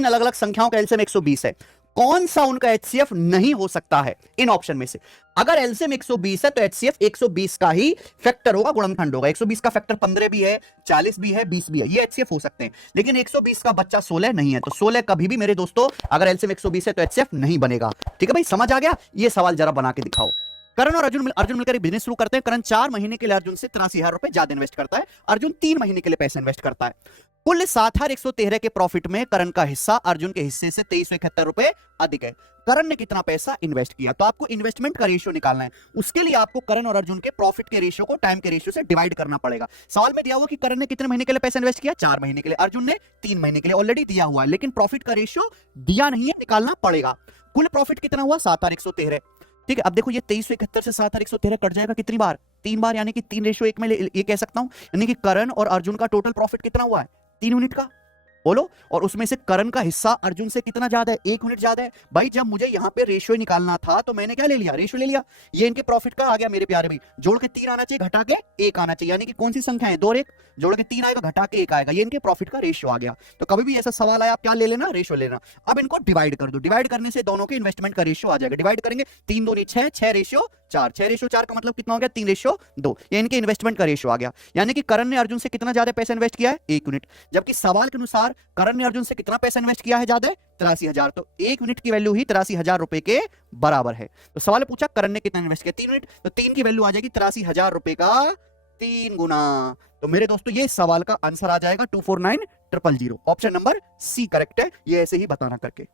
तीन अलग अलग संख्याओं का एलसीएम 120 है, कौन सा उनका एचसीएफ नहीं हो सकता है इन ऑप्शन में से? अगर एलसीएम 120 है तो एचसीएफ 120 का ही फैक्टर होगा, गुणनखंड होगा। 120 का फैक्टर 15 भी है, 40 भी है, 20 भी है, ये एचसीएफ हो सकते हैं। लेकिन 120 का बच्चा 16 नहीं है, तो 16 कभी भी मेरे दोस्तों अगर एलसीएम 120 है तो एचसीएफ नहीं बनेगा। ठीक है भाई, समझ आ गया? ये सवाल जरा बना के दिखाओ। करण और अर्जुन मिलकर एक बिजनेस शुरू करते हैं। करण 4 महीने के लिए अर्जुन से 83,000 रुपए ज्यादा इन्वेस्ट करता है, अर्जुन 3 महीने के लिए पैसा इन्वेस्ट करता है। कुल 7,113 के प्रॉफिट में करण का हिस्सा अर्जुन के हिस्से से 2371 रुपए अधिक है। करण ने कितना पैसा इन्वेस्ट किया? तो आपको इन्वेस्टमेंट का रेशियो निकालना है। उसके लिए आपको करण और अर्जुन के प्रॉफिट के रेशियो को टाइम के रेशियो से डिवाइड करना पड़ेगा। सवाल में दिया हुआ कि करण ने कितने महीने के लिए पैसा इन्वेस्ट किया? 4 महीने के लिए। अर्जुन ने 3 महीने के लिए, ऑलरेडी दिया हुआ है, लेकिन प्रॉफिट का रेशियो दिया नहीं है, निकालना पड़ेगा। कुल प्रॉफिट कितना हुआ? 7,113। ठीक है, अब देखो ये 2371 से 7,113 कट जाएगा कितनी बार? 3 बार, यानी कि 3:1 में ये कह सकता हूं, यानी कि करण और अर्जुन का टोटल प्रॉफिट कितना हुआ है? 3 यूनिट का। बोलो, और उसमें से करण का हिस्सा अर्जुन से कितना ज्यादा है? 1 यूनिट ज्यादा है। भाई जब मुझे यहां पे रेशियो निकालना था तो मैंने क्या ले लिया? रेशियो ले लिया। ये इनके प्रॉफिट का आ गया मेरे प्यारे भाई। जोड़ के 3 आना चाहिए, घटा के 1 आना चाहिए, यानी कि कौन सी संख्या है? 2 और 1, जोड़ के 3 आएगा, घटा के 1 आएगा। ये इनके प्रॉफिट का रेशियो आ गया। तो कभी भी ऐसा सवाल आया, आप क्या ले लेना? रेशियो लेना। अब इनको डिवाइड कर दो, डिवाइड करने से दोनों के इन्वेस्टमेंट का रेशियो आ जाएगा। डिवाइड करेंगे, 3 दूनी 6, 6 रेशियो 4, 6 रेशियो 4 का मतलब कितना हो गया? 3:2। ये इनके इन्वेस्टमेंट का रेशियो आ गया। यानी कि करण ने अर्जुन से कितना ज्यादा पैसा इन्वेस्ट किया है? 1 यूनिट। जबकि सवाल के अनुसार करण ने अर्जुन से कितना पैसा इन्वेस्ट किया है ज्यादा? 83,000। तो 1 यूनिट की वैल्यू ही 83,000 रुपए के बराबर है। तो सवाल पूछा करण ने कितना इन्वेस्ट किया? 3 यूनिट। तो 3 की वैल्यू आ जाएगी 83,000 रुपए का 3 गुना। तो मेरे दोस्तों ये सवाल का आंसर आ जाएगा 249000। ऑप्शन नंबर सी करेक्ट है, ये ऐसे ही बताना करके।